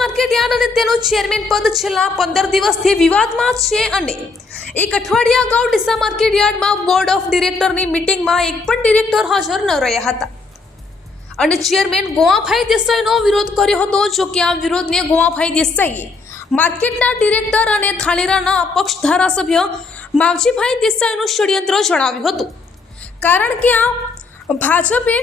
Market yard અને તેનું chairman પદ છેલ્લા પંદર દિવસથી વિવાદમાં છે અને એક અઠવાડિયા અગાઉ ડીસા માર્કેટ યાર્ડમાં બોર્ડ ઓફ ડિરેક્ટરની મિટિંગમાં એક પણ ડિરેક્ટર હાજર ન રહ્યા હતા. અને ચેરમેન ગોવાભાઈ દેસાઈનો વિરોધ કર્યો હતો. જો કે આ વિરોધને ગોવાભાઈ દેસાઈએ માર્કેટના ડિરેક્ટર અને થાળેરાના અપક્ષ ધારાસભ્ય માવજીભાઈ દેસાઈનું ષડયંત્ર જણાવ્યું હતું. કારણ કે આ ભાજપે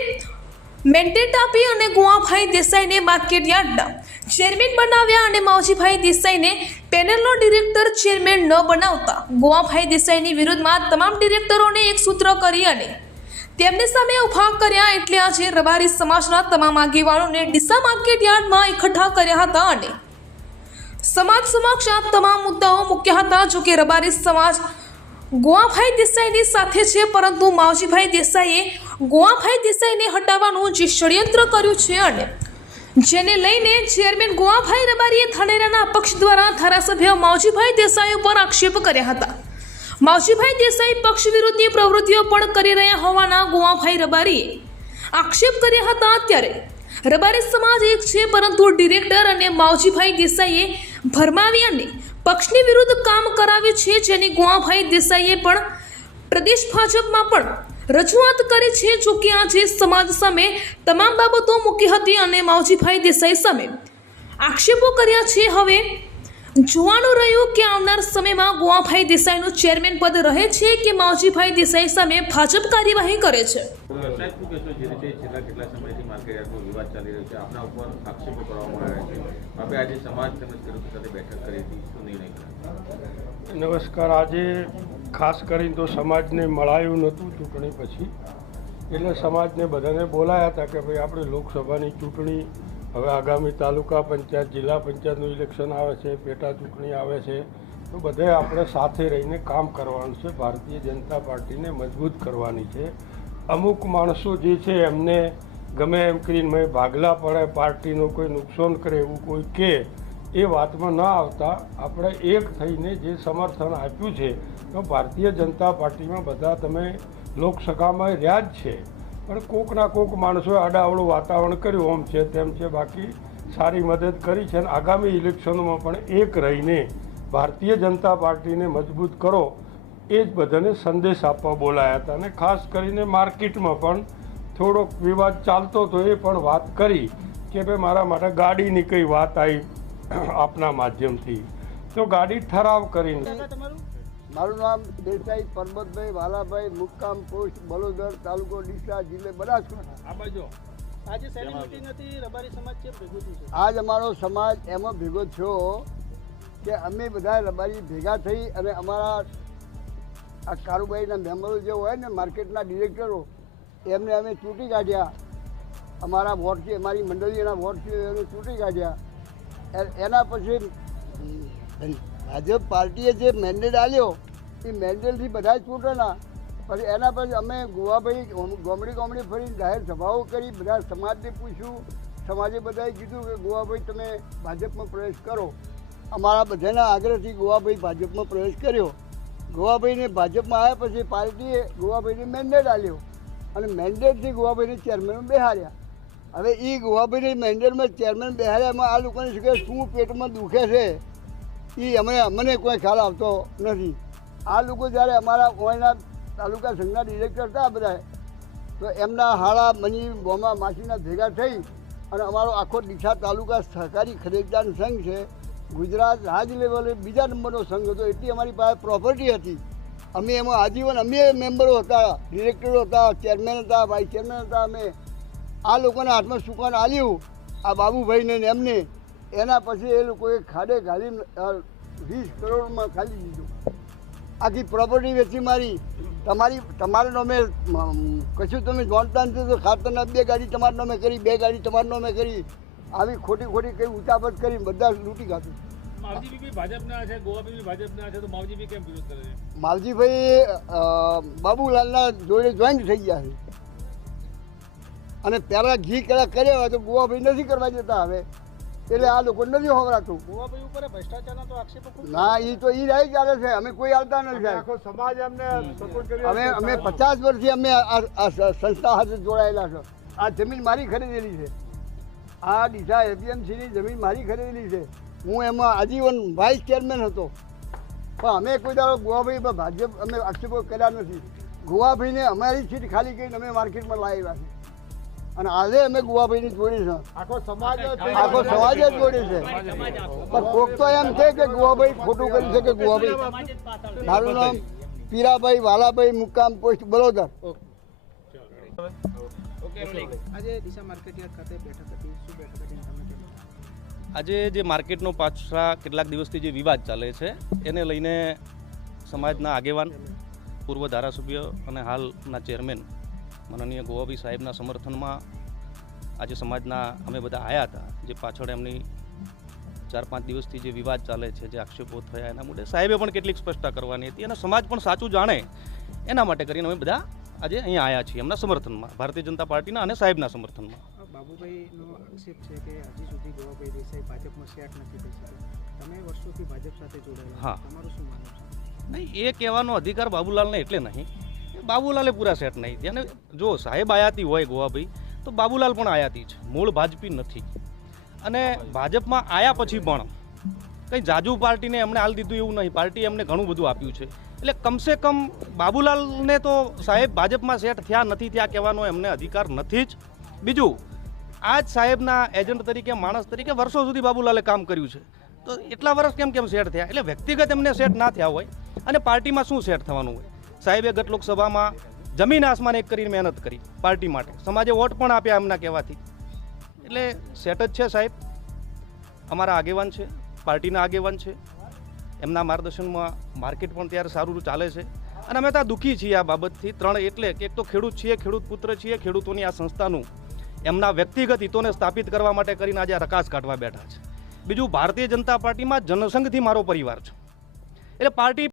મેન્ડેટ આપી અને ગોવાભાઈ દેસાઈને માર્કેટયાર્ડના ચેરમેન બનાવ્યા અને માવજીભાઈ દેસાઈને પેનલનો ડિરેક્ટર ચેરમેન ન બનાવતા. ગોવાભાઈ દેસાઈની વિરુદ્ધમાં તમામ ડિરેક્ટરોને એક સૂત્ર કરી અને તેમની સામે ઊભા કર્યા એટલે આજે રબારી સમાજના તમામ આગેવાનોને ડીસા માર્કેટયાર્ડમાં એકઠા કર્યા હતા અને સમાજ સમક્ષ આ તમામ મુદ્દાઓ મૂક્યા હતા. જો કે રબારી સમાજ ગોવાભાઈ દેસાઈની સાથે છે, પરંતુ માવજીભાઈ દેસાઈએ ગોવાભાઈ દેસાઈને હટાવવાનું જે ષડયંત્ર કર્યું છે અને જેને લઈને ચેરમેન ગોવાભાઈ રબારીએ ધાનેરાના પક્ષ દ્વારા ધારાસભ્ય માવજીભાઈ દેસાઈ ઉપર આક્ષેપ કર્યા હતા. માવજીભાઈ દેસાઈ પક્ષ વિરુદ્ધની પ્રવૃત્તિઓ પણ કરી રહ્યા હોવાના ગોવાભાઈ રબારીએ આક્ષેપ કર્યા હતા અત્યારે રબારી સમાજ એક છે પરંતુ ડિરેક્ટર અને માવજીભાઈ દેસાઈએ ભરમાવી અને પક્ષની વિરુદ્ધ કામ કરાવ્યું છે જેની ગોવાભાઈ દેસાઈએ પણ પ્રદેશ ભાજપમાં પણ રજૂઆત કરી છે, જો કે આજે સમાજ સામે તમામ બાબતો મૂકી હતી અને માવજીભાઈ દેસાઈ સામે આક્ષેપો કર્યા છે. હવે જોવાનું રહ્યું કે આવનાર સમયમાં ગોવાભાઈ દેસાઈનું ચેરમેન પદ રહે છે કે માવજીભાઈ દેસાઈ સામે ભાજપ કાર્યવાહી કરે છે? નમસ્કાર. આજે ખાસ કરીને તો સમાજને મળાયું નહોતું ચૂંટણી પછી. એટલે સમાજને બધાને બોલાયા હતા કે ભાઈ આપણે લોકસભાની ચૂંટણી હવે આગામી તાલુકા પંચાયત, જિલ્લા પંચાયતનું ઇલેક્શન આવે છે, પેટા ચૂંટણી આવે છે, તો બધે આપણે સાથે રહીને કામ કરવાનું છે. ભારતીય જનતા પાર્ટીને મજબૂત કરવાની છે. અમુક માણસો જે છે એમને ગમે એમ કરીને મેં ભાગલા પડે, પાર્ટીનું કોઈ નુકસાન કરે એવું કોઈ કે, એ વાતમાં ન આવતા. આપણે એક થઈને જે સમર્થન આપ્યું છે, તો ભારતીય જનતા પાર્ટીમાં બધા તમે લોકસભામાં રહ્યા જ છે. પણ કોકના કોક માણસોએ આડાવડું વાતાવરણ કર્યું આમ છે તેમ છે, બાકી સારી મદદ કરી છે અને આગામી ઇલેક્શનોમાં પણ એક રહીને ભારતીય જનતા પાર્ટીને મજબૂત કરો, એ જ બધાને સંદેશ આપવા બોલાયા હતા. અને ખાસ કરીને માર્કેટમાં પણ થોડોક વિવાદ ચાલતો હતો, એ પણ વાત કરી કે ભાઈ, મારા માટે ગાડીની કઈ વાત આવી આપના માધ્યમથી. તો ગાડી ઠરાવ કરીને મારું નામ દેસાઈ પરબતભાઈ વાલાભાઈ મુક્કામ પોસ્ટ બલોદર તાલુકો ડીસા જિલ્લે બનાસકાંઠા. આ બાજુ. આજે શેની મિટિંગ હતી રબારી સમાજ છે ભેગું થયું છે. આજ અમારો સમાજ એમાં ભેગો થયો કે અમે બધા રબારી ભેગા થઈ અને અમારા આ કારુબાઈના મેમ્બરો જે હોય ને માર્કેટના ડિરેક્ટરો એમને અમે ચૂંટી કાઢ્યા. અમારા વોટથી અમારી મંડળીના વોટથી એમને ચૂંટી કાઢ્યા. એ- એના પછી ભાજપ પાર્ટીએ જે મેન્ડેટ આલ્યો, એ મેન્ડેટથી બધા જ ચૂંટણા. પછી એના પછી અમે ગોવાભાઈ ગોમડી ગોમડી ફરી જાહેર સભાઓ કરી, બધા સમાજને પૂછ્યું. સમાજે બધાએ કીધું કે, ગોવાભાઈ, તમે ભાજપમાં પ્રવેશ કરો. અમારા બધાના આગ્રહથી ગોવાભાઈ ભાજપમાં પ્રવેશ કર્યો. ગોવાભાઈને ભાજપમાં આવ્યા પછી પાર્ટીએ ગોવાભાઈને મેન્ડેટ આલ્યો. અને મેન્ડેટથી ગોવાભાઈને ચેરમેન બેહાર્યા હવે એ ગોવાભાઈને મેન્ડેટમાં ચેરમેન બેહાર્યામાં આ લોકોને શું કે, શું પેટમાં દુખે છે? એ અમને અમને કોઈ ખ્યાલ આવતો નથી. આ લોકો જ્યારે અમારા ઓયના તાલુકા સંઘના ડિરેક્ટર હતા બધા, તો એમના હાળા મની બોમા માછીના ભેગા થઈ અને અમારો આખો ડીસા તાલુકા સહકારી ખરીદદાર સંઘ છે, ગુજરાત રાજ લેવલે બીજા નંબરનો સંઘ હતો, એટલી અમારી પાસે પ્રોપર્ટી હતી. અમે એમાં આજીવન, અમે મેમ્બરો હતા ડિરેક્ટરો હતા ચેરમેન હતા વાઇસ ચેરમેન હતા, અમે આ લોકોના હાથમાં સુકાન આલ્યું, આ બાબુભાઈને એમને. એના પછી એ લોકોએ ખાડે ઘાલી વીસ કરોડમાં ખાલી દીધું. આખી પ્રોપર્ટી વેચી મારી. તમારી તમારા નામે કશું તમે જાણતા નથી તો ખાતરના બે ગાડી તમારા નામે કરી બે ગાડી તમારા નામે કરી. આવી ખોટી ખોટી કઈ ઉતાવળ કરી બધા લૂંટી છે? માવજીભાઈ બાબુલાલના જોડે જોઈન્ટ થઈ ગયા છે. અને પહેલાં ઘી કડા કર્યા હોય તો ગોવાભાઈ નથી કરવા જતા હવે. એટલે આ લોકો નથી હોવરાતું ગોવાભાઈ ઉપર ભ્રષ્ટાચારના તો આક્ષેપો ખૂબ ના એ તો એ રાઈ ચાલે છે. અમે કોઈ આવતા નથી. સમાજ અમે અમે પચાસ વર્ષથી અમે આ સંસ્થા સાથે જોડાયેલા છો. આ જમીન મારી ખરીદેલી છે. આ ડીસા એપીએમસીની જમીન મારી ખરીદેલી છે. હું એમાં આજીવન વાઇસ ચેરમેન હતો. પણ અમે કોઈ દાડો ગોવાભાઈ પર ભાજપ અમે આક્ષેપો કર્યા નથી. ગોવાભાઈને અમારી સીટ ખાલી કરીને અમે માર્કેટમાં લાવ્યા છે. અને આજે અમે ગુવાભાઈની જોડી છે. આખો સમાજ આખો સમાજ જ જોડી છે. પણ કોક તો એમ છે કે ગોવાભાઈ ખોટું કરી છે કે ગોવાભાઈ. મારું નામ પીરાભાઈ વાલાભાઈ મુકામ પોસ્ટ બરોદર. આજે દિશા માર્કેટયાર્ડ ખાતે બેઠક હતી. શું બેઠક હતી તમે જણાવો. આજે જે માર્કેટનો પાછલા કેટલાક દિવસથી જે વિવાદ ચાલે છે એને લઈને સમાજના આગેવાન પૂર્વ ધારાસભ્ય અને હાલના ચેરમેન માનનીય ગોવાભાઈ સાહેબના સમર્થનમાં આજે સમાજના અમે બધા આવ્યા હતા. જે પાછળ એમની ચાર પાંચ દિવસથી જે વિવાદ ચાલે છે જે આક્ષેપો થયા એના મુદ્દે સાહેબે પણ કેટલીક સ્પષ્ટતા કરવાની હતી અને સમાજ પણ સાચું જાણે એના માટે કરીને અમે બધા આજે અહીંયા આવ્યા છીએ એમના સમર્થનમાં ભારતીય જનતા પાર્ટીના અને સાહેબના સમર્થનમાં. બાબુભાઈનો આક્ષેપ છે કે હજી સુધી ગોવાભાઈ દેસાઈ ભાજપમાં સેટ નથી થઈ તમે વર્ષોથી ભાજપ સાથે જોડાયેલા હા. તમારું શું માનવું છે? નહીં એ કહેવાનો અધિકાર બાબુલાલને એટલે નહીં. બાબુલાલે પૂરા સેટ નહીં અને જો સાહેબ આયાતી હોય ગોવાભાઈ, તો બાબુલાલ પણ આયાતી છે મૂળ ભાજપી નથી. અને ભાજપમાં આયા પછી પણ કંઈ જાજુ પાર્ટીને એમણે હાલ દીધું એવું નહીં. પાર્ટી એમને ઘણું બધું આપ્યું છે. એટલે કમસે કમ બાબુલાલને તો સાહેબ ભાજપમાં સેટ થયા નથી થયા કહેવાનો એમને અધિકાર નથી જ. બીજું આ જ સાહેબના એજન્ટ તરીકે, માણસ તરીકે વર્ષો સુધી બાબુલાલે કામ કર્યું છે. તો એટલા વર્ષ કેમ કેમ સેટ થયા? એટલે વ્યક્તિગત એમને સેટ ના થયા હોય. અને પાર્ટીમાં શું સેટ થવાનું હોય? સાહેબે ગત લોકસભામાં જમીન આસમાન એક કરીને મહેનત કરી પાર્ટી માટે. સમાજે વોટ પણ આપ્યા એમના કહેવાથી. એટલે સેટ જ છે સાહેબ. અમારા આગેવાન છે, પાર્ટીના આગેવાન છે. એમના માર્ગદર્શનમાં માર્કેટ પણ ત્યારે સારું ચાલે છે. અને અમે ત્યાં દુઃખી છીએ આ બાબતથી. ત્રણ એટલે કે એક તો ખેડૂત છીએ, ખેડૂત પુત્ર છીએ, ખેડૂતોની આ સંસ્થાનું એમના વ્યક્તિગત હિતોને સ્થાપિત કરવા માટે કરીને આજે રકાસ કાઢવા બેઠા છે. બીજું ભારતીય જનતા પાર્ટીમાં જનસંઘથી મારો પરિવાર છે. એટલે પાર્ટી